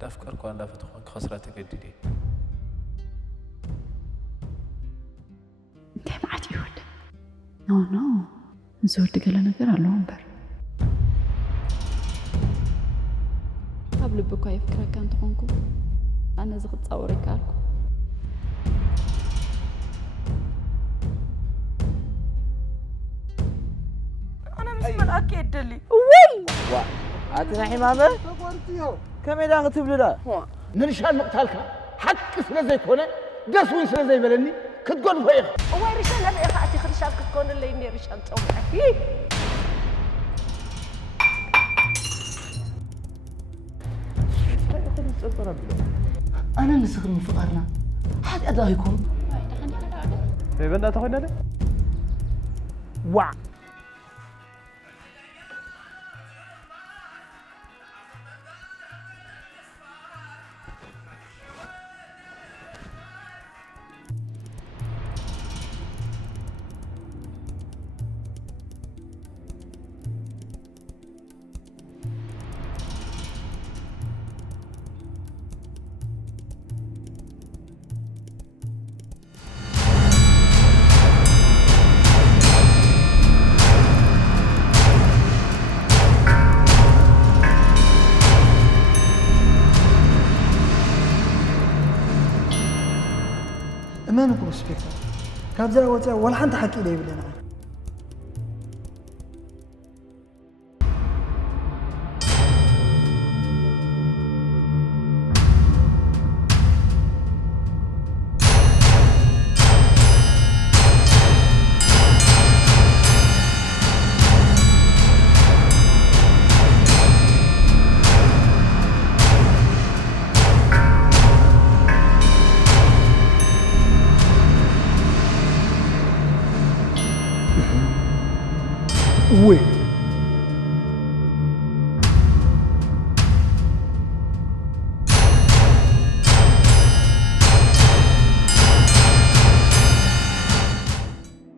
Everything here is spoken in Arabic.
دافكر كون دافتخون خسرت جديدة انت ما عاد يقول نو زورت قال نقر على لومبر قبل بكا يفكر كان تخونكم أنا زغت تصوري كاركم أنا مش من أكيد دلي وي عطينا حمامة كم إذا أخذت بلدا نرشان مقتالك حق سنة زي كونه قصوين سنة زي بلني كتقول فيخ هو رشان أنا أخذت خرشان كتكون اللي إني رشان توقعي أنا نسخ من فقرنا حد أدايكم بدنا تاخذنا ده وع أمانكم السبيكتر كابزا وتا ولا حد حكي لي بلنا وي